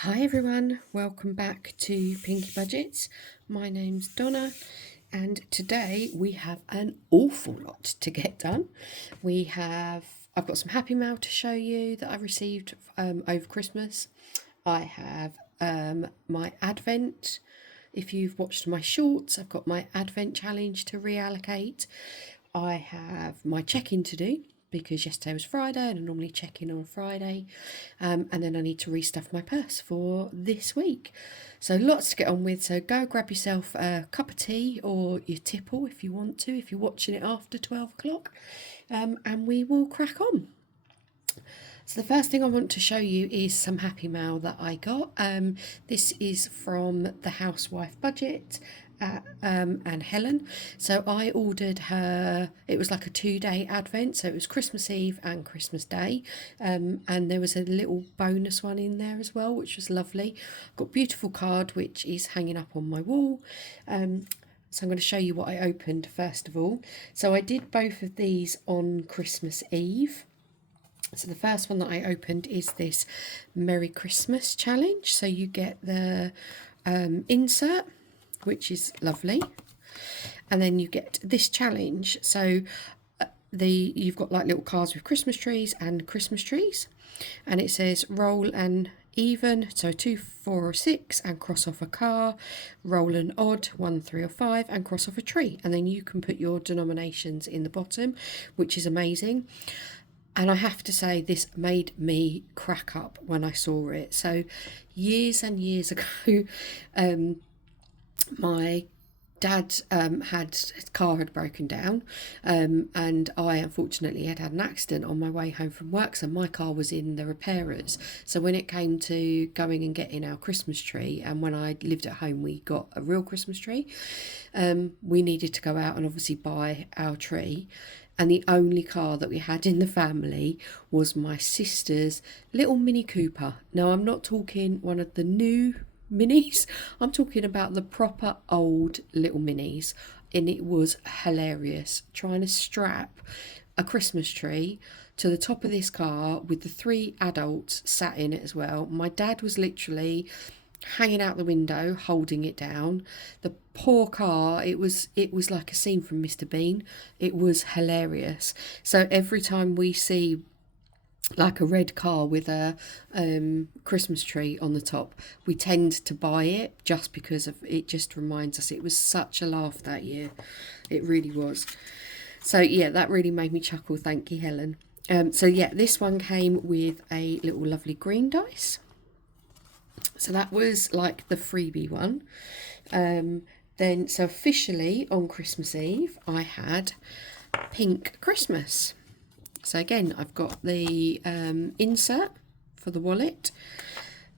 Hi everyone, welcome back to Pinky Budgets. My name's Donna and today we have an awful lot to get done. I've got some Happymail to show you that I received over Christmas. I have my Advent. If you've watched my shorts, I've got my Advent challenge to reallocate. I have my check-in to do because yesterday was Friday and I normally check in on Friday, and then I need to restuff my purse for this week. So lots to get on with, so go grab yourself a cup of tea or your tipple if you want to, if you're watching it after 12 o'clock, and we will crack on. So the first thing I want to show you is some Happymail that I got. This is from the Housewife Budget and Helen. So I ordered her, it was like a 2-day advent, so it was Christmas Eve and Christmas Day, and there was a little bonus one in there as well, which was lovely. Got a beautiful card which is hanging up on my wall. So I'm going to show you what I opened first of all. So I did both of these on Christmas Eve. So the first one that I opened is this Merry Christmas challenge. So you get the insert, which is lovely, and then you get this challenge. So you've got like little cards with Christmas trees and Christmas trees, and it says roll an even, so 2, 4 or 6, and cross off a car, roll an odd 1, 3 or 5, and cross off a tree, and then you can put your denominations in the bottom, which is amazing. And I have to say, this made me crack up when I saw it. So years and years ago, my dad his car had broken down, and I unfortunately had an accident on my way home from work, so my car was in the repairers. So when it came to going and getting our Christmas tree, and when I lived at home we got a real Christmas tree, we needed to go out and obviously buy our tree. And the only car that we had in the family was my sister's little Mini Cooper. Now, I'm not talking one of the new minis, I'm talking about the proper old little minis. And it was hilarious trying to strap a Christmas tree to the top of this car with the 3 adults sat in it as well. My dad was literally hanging out the window holding it down. The poor car, it was like a scene from Mr. Bean. It was hilarious. So every time we see like a red car with a Christmas tree on the top, we tend to buy it just because of it. Just reminds us, it was such a laugh that year, it really was. So yeah, that really made me chuckle. Thank you, Helen. So yeah, this one came with a little lovely green dice. So that was like the freebie one. Then, so officially on Christmas Eve, I had Pink Christmas. So again, I've got the insert for the wallet.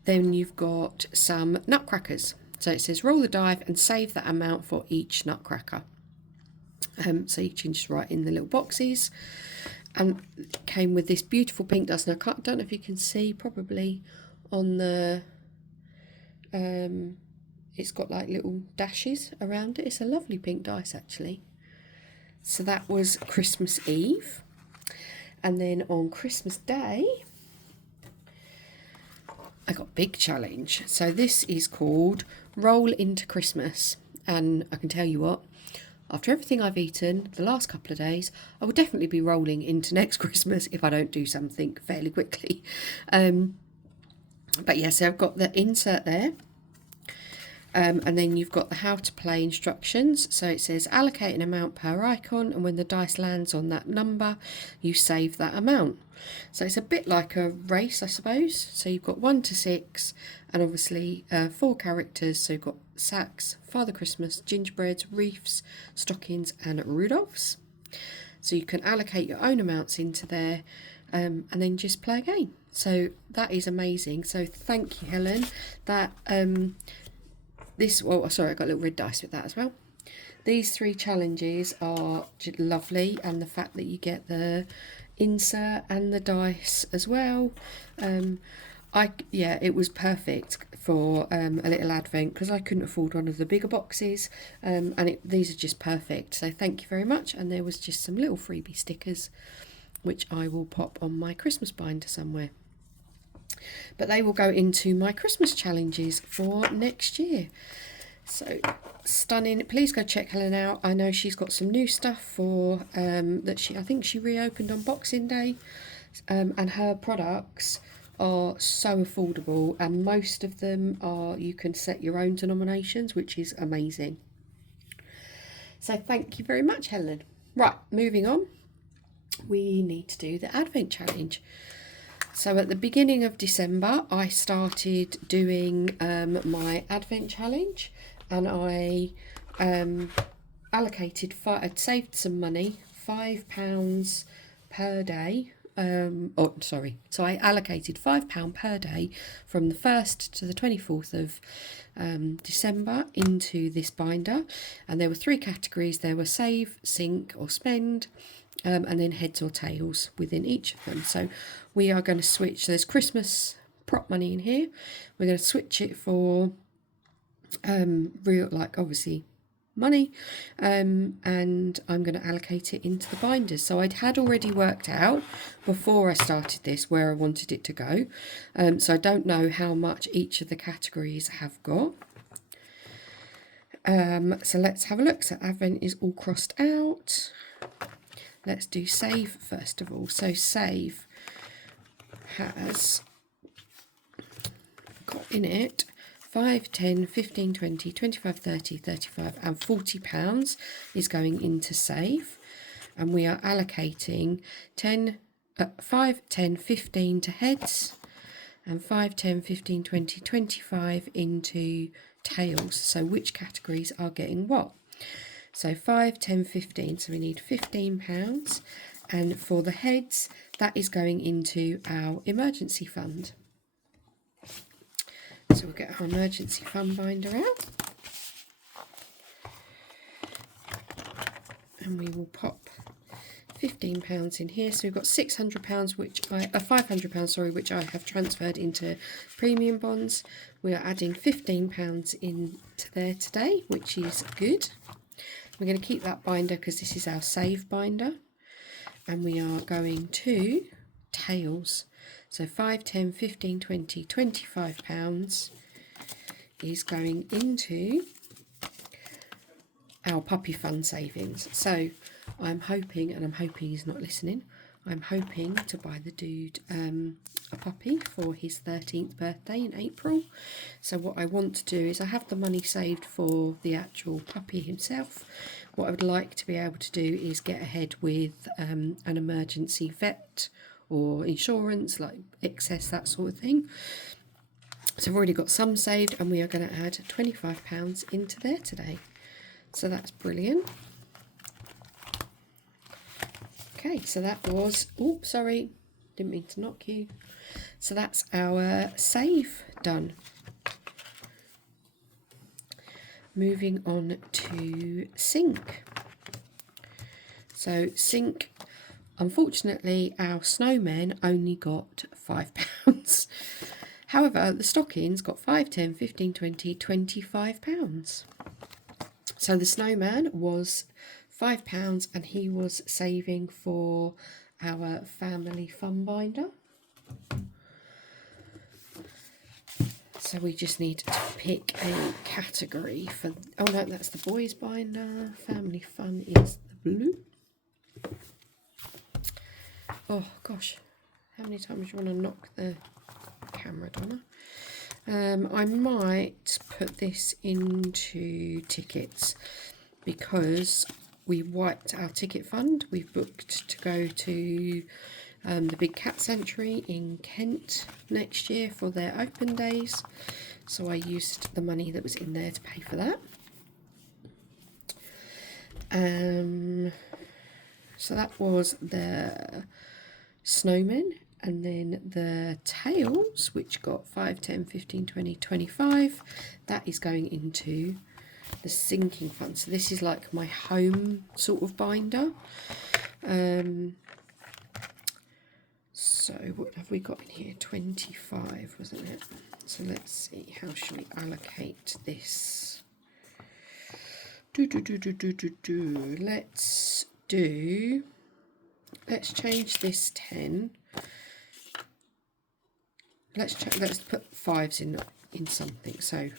Then you've got some nutcrackers. So it says roll the die and save that amount for each nutcracker. So you can just write in the little boxes. And it came with this beautiful pink dust. And I don't know if you can see, probably on the it's got like little dashes around it. It's a lovely pink dice actually. So that was Christmas Eve. And then on Christmas Day I got a big challenge. So this is called Roll into Christmas, and I can tell you what, after everything I've eaten the last couple of days, I will definitely be rolling into next Christmas if I don't do something fairly quickly. But yeah, so I've got the insert there. And then you've got the how to play instructions. So it says allocate an amount per icon, and when the dice lands on that number, you save that amount. So it's a bit like a race, I suppose. So you've got 1 to 6, and obviously 4 characters. So you've got sacks, Father Christmas, gingerbreads, wreaths, stockings, and Rudolphs. So you can allocate your own amounts into there, and then just play a game. So that is amazing. So thank you, Helen. That sorry, I got a little red dice with that as well. These 3 challenges are lovely, and the fact that you get the insert and the dice as well. It was perfect for a little advent because I couldn't afford one of the bigger boxes, and these are just perfect. So thank you very much. And there was just some little freebie stickers, which I will pop on my Christmas binder somewhere. But they will go into my Christmas challenges for next year. So stunning. Please go check Helen out. I know she's got some new stuff for I think she reopened on Boxing Day, and her products are so affordable, and most of them are, you can set your own denominations, which is amazing. So thank you very much, Helen. Right, moving on. We need to do the Advent Challenge. So at the beginning of December, I started doing my Advent Challenge, and I I'd saved some money, £5 per day. So I allocated £5 per day from the 1st to the 24th of December into this binder, and there were 3 categories. There were save, sink or spend, and then heads or tails within each of them. So we are going to switch. There's Christmas prop money in here. We're going to switch it for real, like obviously money, and I'm going to allocate it into the binders. So I had already worked out before I started this where I wanted it to go, so I don't know how much each of the categories have got. So let's have a look. So Advent is all crossed out. Let's do save first of all. So save has got in it 5, 10, 15, 20, 25, 30, 35 and £40 is going into save, and we are allocating 5, 10, 15 to heads, and 5, 10, 15, 20, 25 into tails. So which categories are getting what? So 5, 10, 15, so we need £15, and for the heads that is going into our emergency fund. So we'll get our emergency fund binder out, and we will pop £15 in here. So we've got £600, which £500, sorry, which I have transferred into premium bonds. We are adding £15 into there today, which is good. We're going to keep that binder because this is our save binder, and we are going to tails. So 5, 10, 15, 20, £25 is going into our puppy fund savings. So I'm hoping, and I'm hoping he's not listening, I'm hoping to buy the dude a puppy for his 13th birthday in April. So what I want to do is, I have the money saved for the actual puppy himself. What I would like to be able to do is get ahead with an emergency vet or insurance, like excess, that sort of thing. So I've already got some saved, and we are going to add £25 into there today. So that's brilliant. Okay, so that was, oh, sorry, didn't mean to knock you. So that's our save done. Moving on to sink. So sink, unfortunately, our snowmen only got £5. However, the stockings got 5, 10, 15, 20, £25. So the snowman was £5, and he was saving for our family fun binder. So we just need to pick a category for, oh no, that's the boys binder. Family fun is the blue. Oh gosh, how many times do you want to knock the camera, Donna? I might put this into tickets because we wiped our ticket fund. We've booked to go to the Big Cat Sanctuary in Kent next year for their open days. So I used the money that was in there to pay for that. So that was the snowmen. And then the tails, which got 5, 10, 15, 20, 25, that is going into the sinking fund. So this is like my home sort of binder. So what have we got in here? 25, wasn't it? So let's see, how should we allocate this? Let's change this 10. let's put 5s in something. So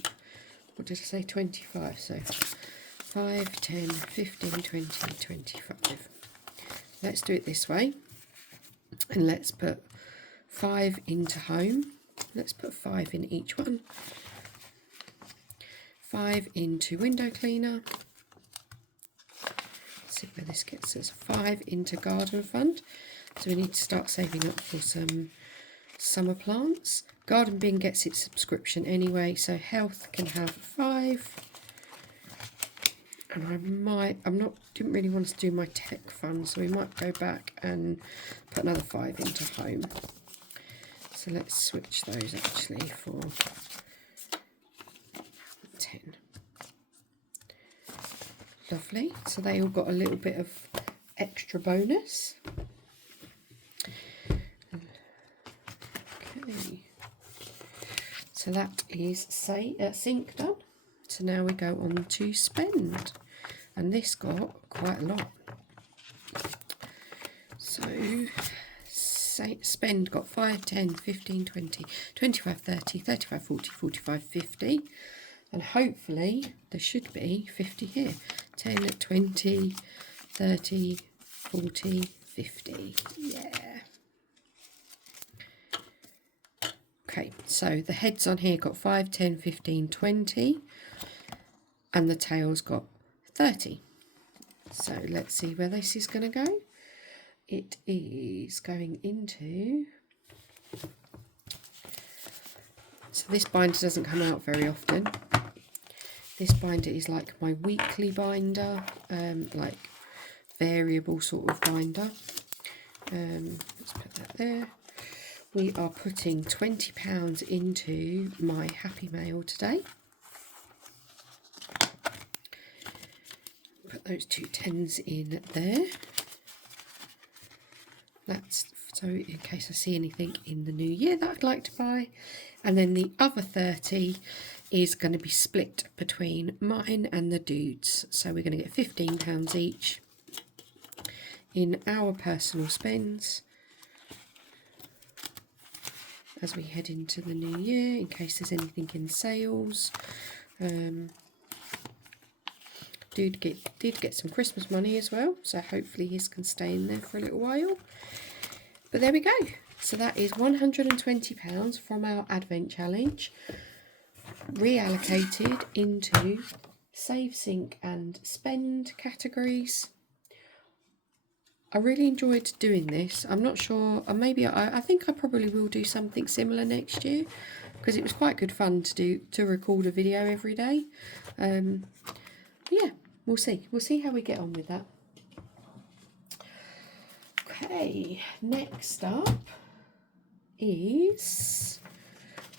what did I say? 25. So 5, 10, 15, 20, 25. Let's do it this way, and let's put 5 into home. Let's put 5 in each one. 5 into window cleaner. Let's see where this gets us. 5 into garden fund. So we need to start saving up for some summer plants. Garden bin gets its subscription anyway, so health can have 5. And didn't really want to do my tech fund, so we might go back and put another 5 into home. So let's switch those actually for 10. Lovely. So they all got a little bit of extra bonus. Okay. So that is sync done. So now we go on to spend. And this got quite a lot. So spend got 5, 10, 15, 20, 25, 30, 35, 40, 45, 50. And hopefully there should be 50 here. 10, 20, 30, 40, 50. Yeah. Okay, so the heads on here got 5, 10, 15, 20. And the tails got 30. So let's see where this is going to go. It is going into... So this binder doesn't come out very often. This binder is like my weekly binder, like variable sort of binder. Let's put that there. We are putting £20 into my Happymail today. Put those 2 10s in there. That's so in case I see anything in the new year that I'd like to buy. And then the other 30 is going to be split between mine and the dudes. So we're going to get £15 each in our personal spends as we head into the new year, in case there's anything in sales. Dude did get some Christmas money as well, so hopefully his can stay in there for a little while. But there we go. So that is £120 from our Advent Challenge, reallocated into save, sync and spend categories. I really enjoyed doing this. I'm not sure, maybe I think I probably will do something similar next year, because it was quite good fun to record a video every day. Yeah, we'll see how we get on with that. Okay, next up is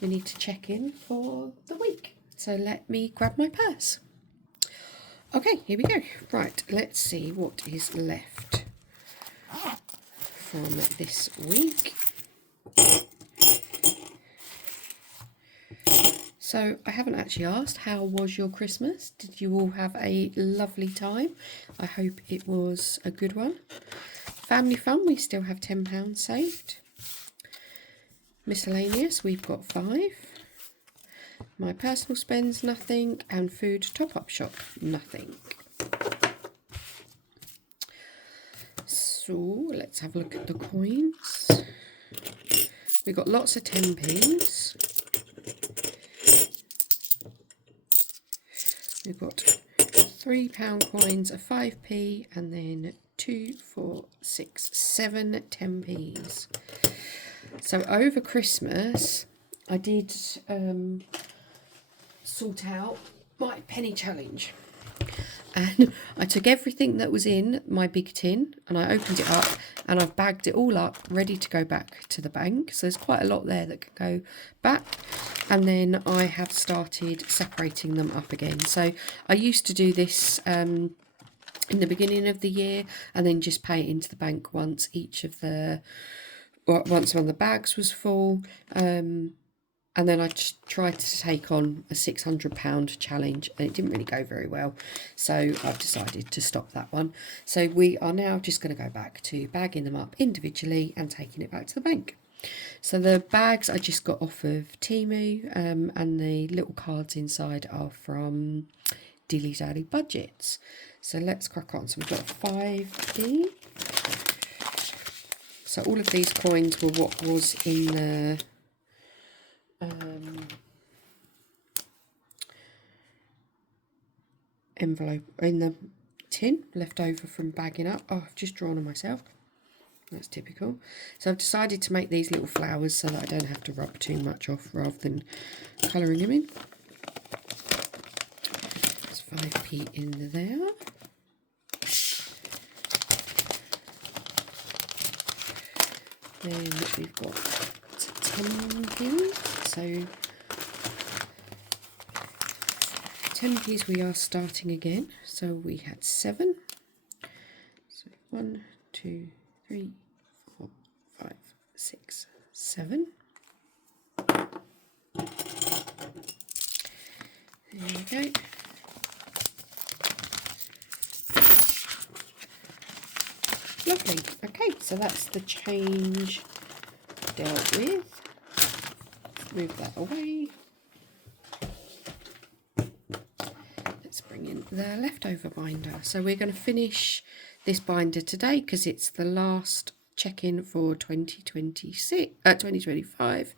we need to check in for the week. So let me grab my purse. Okay, here we go. Right, let's see what is left from this week. So I haven't actually asked, how was your Christmas? Did you all have a lovely time? I hope it was a good one. Family fun, we still have £10 saved. Miscellaneous, we've got 5. My personal spends, nothing. And food top-up shop, nothing. So let's have a look at the coins. We've got lots of 10p's. We've got £3 coins, a 5p, and then 2, 4, 6, 7 10p's. So over Christmas, I did sort out my penny challenge. And I took everything that was in my big tin and I opened it up and I've bagged it all up, ready to go back to the bank. So there's quite a lot there that can go back. And then I have started separating them up again. So I used to do this in the beginning of the year and then just pay it into the bank once once one of the bags was full. And then I tried to take on a £600 challenge and it didn't really go very well. So I've decided to stop that one. So we are now just going to go back to bagging them up individually and taking it back to the bank. So the bags I just got off of Temu, and the little cards inside are from Dilly Dally Budgets. So let's crack on. So we've got 5p. So all of these coins were what was in the envelope, in the tin, left over from bagging up. Oh, I've just drawn on myself. That's typical. So I've decided to make these little flowers so that I don't have to rub too much off rather than colouring them in. There's 5p in there. Then we've got 10p. So 10p's we are starting again. So we had 7. So 1, 2, 3, 4, 5, 6, 7. There we go. Lovely. Okay, so that's the change dealt with. Move that away. Let's bring in the leftover binder. So we're going to finish this binder today because it's the last check-in for 2025,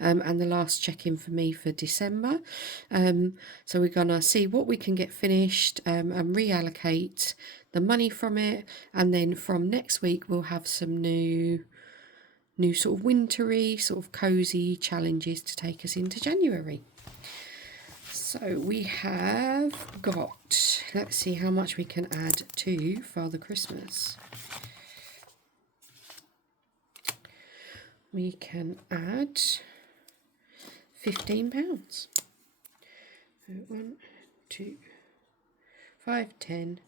and the last check-in for me for December. So we're going to see what we can get finished, and reallocate the money from it, and then from next week we'll have some new sort of wintry, sort of cozy challenges to take us into January. So we have got, let's see how much we can add to Father Christmas. We can add £15. 1, 2, 5, 10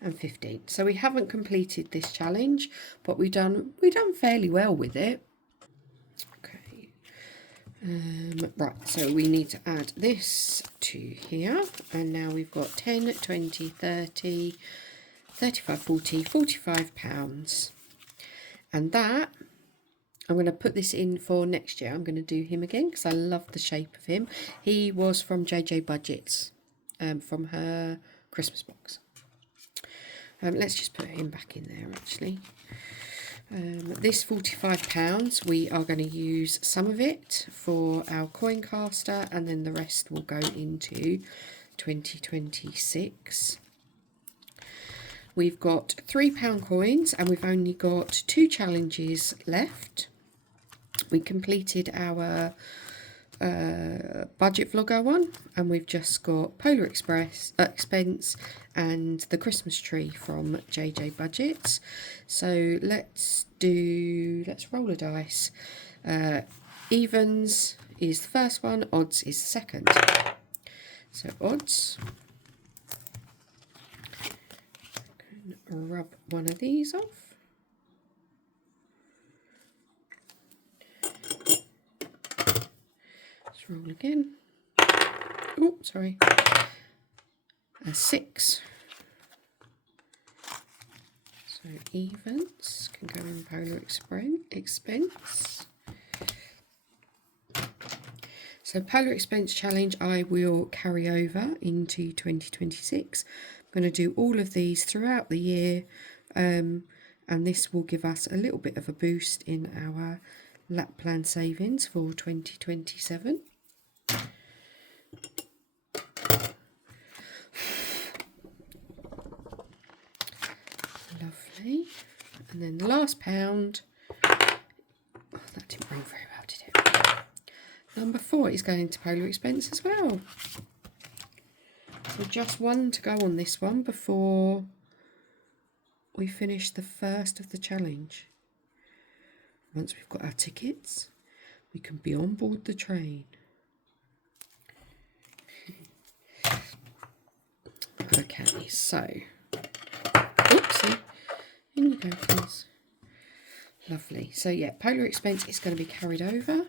and 15. So we haven't completed this challenge, but we've done fairly well with it. Okay. Right, so we need to add this to here, and now we've got 10, 20, 30, 35, 40, £45. And that, I'm going to put this in for next year. I'm going to do him again because I love the shape of him. He was from JJ Budgets, from her Christmas box. Let's just put him back in there actually. This £45, we are going to use some of it for our coin caster, and then the rest will go into 2026. We've got £3 coins and we've only got 2 challenges left. We completed our budget vlogger one, and we've just got Polar Express expense and the Christmas tree from JJ Budgets. So let's roll a dice. Evens is the first one, odds is the second. So odds, rub one of these off. Let's roll again. Oh, sorry. A 6. So evens can go in Polar expense. So Polar Expense Challenge I will carry over into 2026. I'm going to do all of these throughout the year, and this will give us a little bit of a boost in our lap plan savings for 2027. Lovely. And then the last pound, that didn't ring very well, did it? Number 4 is going to Polar Expense as well. So just one to go on this one before we finish the first of the challenge. Once we've got our tickets, we can be on board the train. Okay, so, oopsie, in you go please. Lovely. So yeah, Polar Expense is going to be carried over.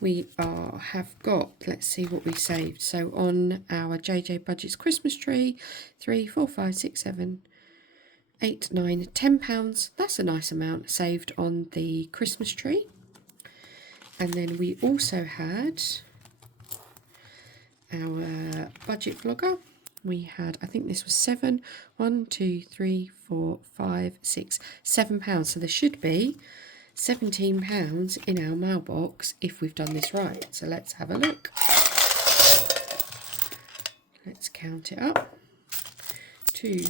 We have got, let's see what we saved. So on our JJ Budgets Christmas tree, 3, 4, 5, 6, 7, 8, 9, £10. That's a nice amount saved on the Christmas tree. And then we also had our budget vlogger. We had, I think this was 7, 1, 2, 3, 4, 5, 6, £7. So there should be £17 in our mailbox if we've done this right. So let's have a look. Let's count it up. 2,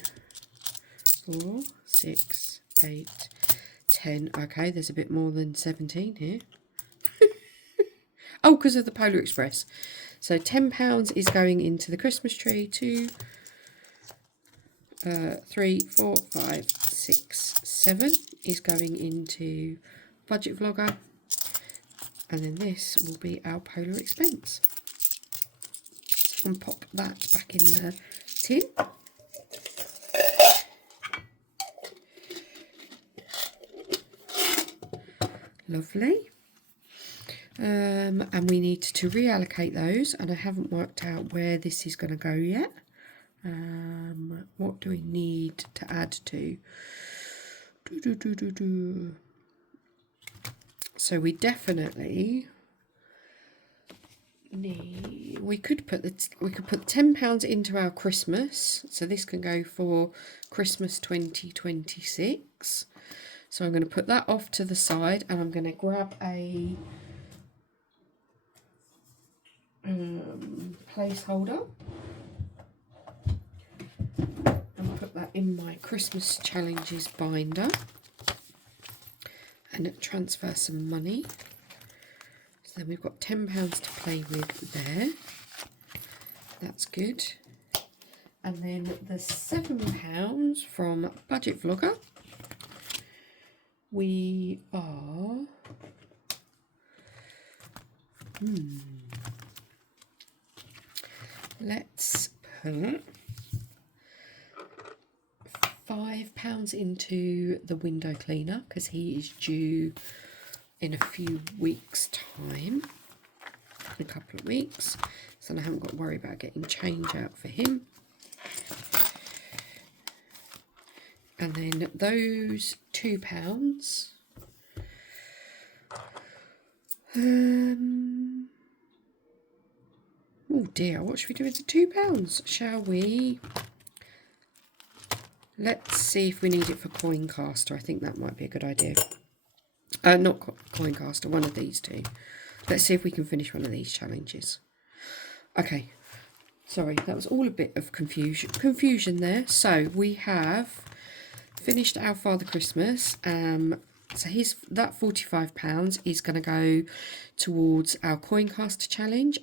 4, 6, 8, 10. Okay, there's a bit more than 17 here. Oh, because of the Polar Express. So £10 is going into the Christmas tree. 2, 3, 4, 5, 6, 7 is going into budget vlogger. And then this will be our Polar expense. And pop that back in the tin. Lovely. And we need to reallocate those, and I haven't worked out where this is going to go yet. What do we need to add to? So we definitely need. We could put £10 into our Christmas. So this can go for Christmas 2026. So I'm going to put that off to the side, and I'm going to grab a placeholder and put that in my Christmas challenges binder and transfer some money. So then we've got £10 to play with there. That's good. And then the £7 from budget vlogger. We are let's put £5 into the window cleaner because he is due in a few weeks' time, a couple of weeks, so I haven't got to worry about getting change out for him. And then those £2. Oh dear, what should we do with the £2? Shall we? Let's see if we need it for Coincaster. I think that might be a good idea. Not Coincaster, one of these two. Let's see if we can finish one of these challenges. Okay, sorry, that was all a bit of confusion there. So we have finished our Father Christmas. So that £45 is going to go towards our Coincaster challenge.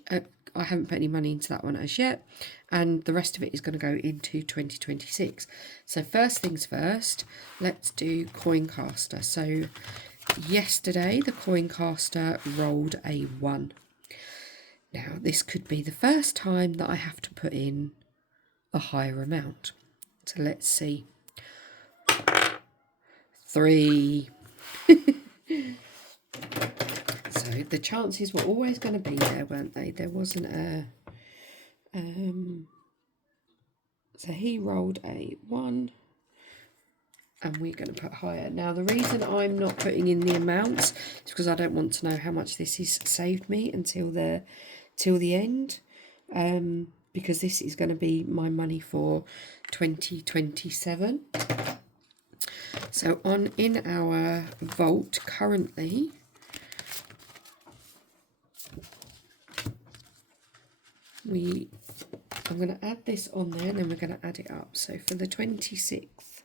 I haven't put any money into that one as yet, and the rest of it is going to go into 2026. So first things first, let's do Coincaster. So yesterday the Coincaster rolled a 1. Now this could be the first time that I have to put in a higher amount. So let's see. 3. So the chances were always going to be there, weren't they? There wasn't a... so he rolled a 1, and we're going to put higher. Now the reason I'm not putting in the amounts is because I don't want to know how much this has saved me until the end, because this is going to be my money for 2027. So in our vault currently, I'm going to add this on there, and then we're going to add it up. So for the 26th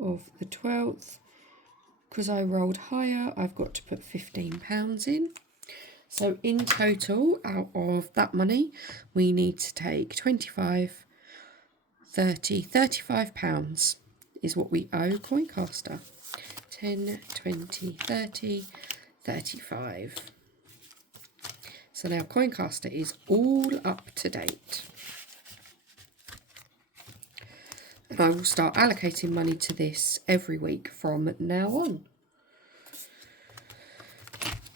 of the 12th, because I rolled higher, I've got to put £15 in. So in total, out of that money, we need to take 25, 30, £35 is what we owe Coincaster. 10, 20, 30, 35. So now Coincaster is all up to date. And I will start allocating money to this every week from now on.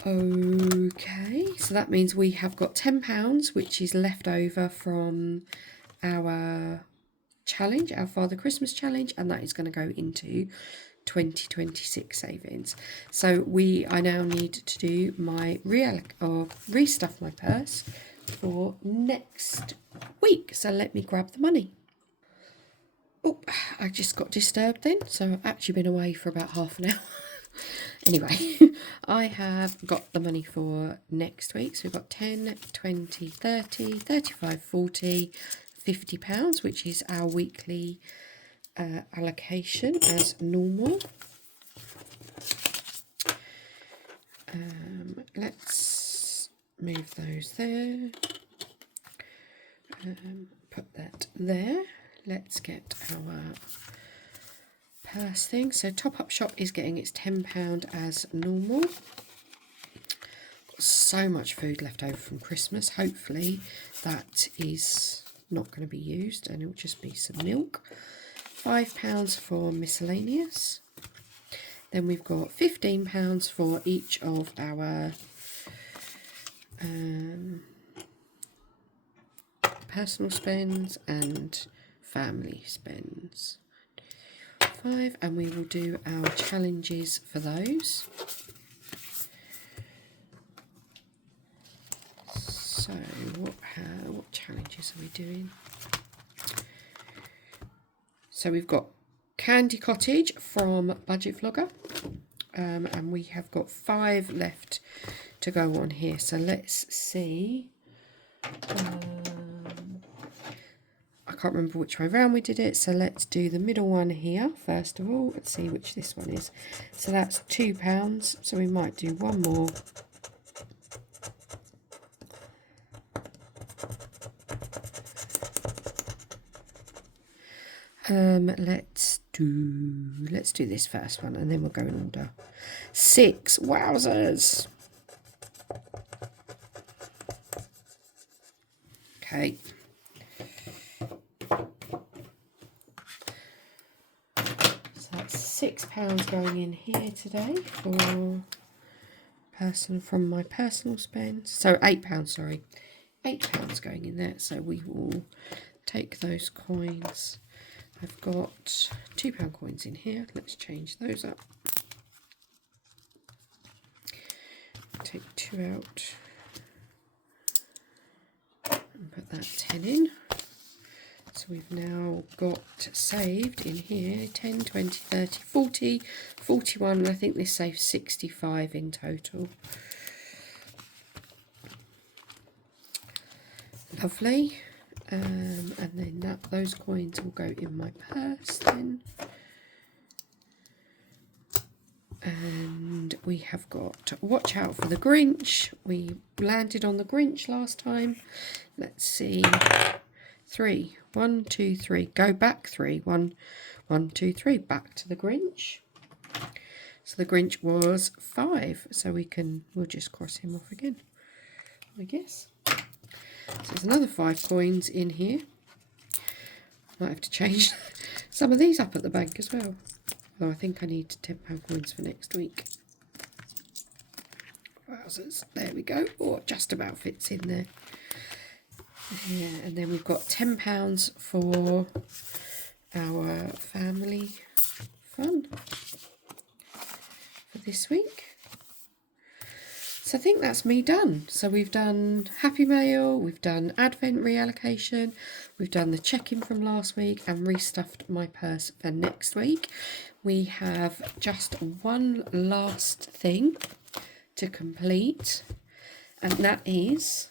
Okay, so that means we have got £10, which is left over from our challenge, our Father Christmas challenge, and that is going to go into 2026 savings. So I now need to do my restuff my purse for next week. So let me grab the money. Oh, I just got disturbed then, so I've actually been away for about half an hour. Anyway, I have got the money for next week. So we've got 10, 20, 30, 35, 40, £50, which is our weekly allocation as normal. Let's move those there. Put that there. Let's get our purse thing. So Top Up Shop is getting its £10 as normal. Got so much food left over from Christmas. Hopefully that is not going to be used and it will just be some milk. £5 for miscellaneous. Then we've got £15 for each of our personal spends and family spends. 5, and we will do our challenges for those. So what challenges are we doing? So we've got Candy Cottage from Budget Vlogger, and we have got 5 left to go on here. So let's see. I can't remember which way round we did it, so let's do the middle one here first of all. Let's see which this one is. So that's £2, so we might do one more. Let's do this first one and then we'll go in order. 6, wowzers. Okay. So that's £6 going in here today for person from my personal spend. So £8, sorry. £8 going in there. So we will take those coins. I've got £2 coins in here. Let's change those up. Take 2 out and put that 10 in. So we've now got saved in here 10, 20, 30, 40, 41, and I think this saves 65 in total. Lovely. And then those coins will go in my purse then. And we have got Watch Out for the Grinch. We landed on the Grinch last time. Let's see. 3, 1, 2, 3. Go back 3. 1, 1, 2, 3. Back to the Grinch. So the Grinch was 5. So we'll just cross him off again, I guess. So there's another 5 coins in here. Might have to change some of these up at the bank as well. Although I think I need £10 coins for next week. Wowzers. There we go. Oh, just about fits in there. Yeah, and then we've got £10 for our family fun for this week. So I think that's me done. So we've done Happymail, we've done Advent reallocation, we've done the check-in from last week and restuffed my purse for next week. We have just one last thing to complete, and that is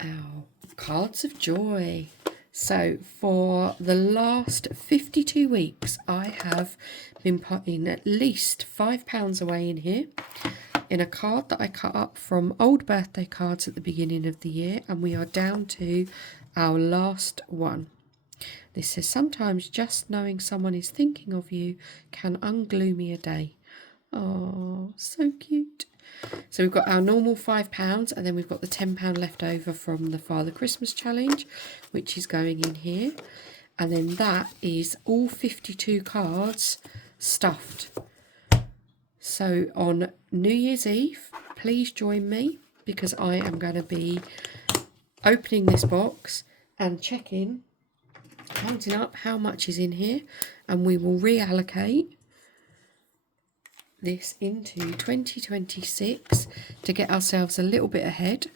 our cards of joy. So for the last 52 weeks, I have been putting at least £5 away in here in a card that I cut up from old birthday cards at the beginning of the year, and we are down to our last one. This says, sometimes just knowing someone is thinking of you can unglue me a day. Oh, so cute. So we've got our normal £5 and then we've got the £10 left over from the Father Christmas challenge, which is going in here. And then that is all 52 cards stuffed. So on New Year's Eve, please join me because I am going to be opening this box and checking counting up how much is in here, and we will reallocate this into 2026 to get ourselves a little bit ahead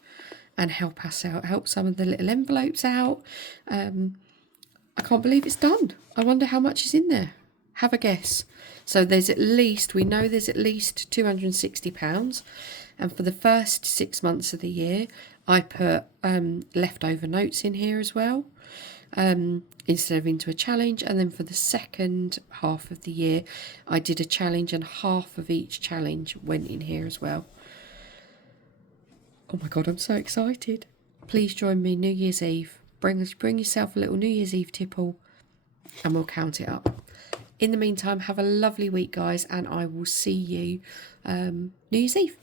and help us out, help some of the little envelopes out. I can't believe it's done. I wonder how much is in there. Have a guess. So there's at least, we know there's at least £260. And for the first 6 months of the year, I put leftover notes in here as well, instead of into a challenge. And then for the second half of the year, I did a challenge, and half of each challenge went in here as well. Oh my God, I'm so excited. Please join me New Year's Eve. Bring yourself a little New Year's Eve tipple, and we'll count it up. In the meantime, have a lovely week, guys, and I will see you New Year's Eve.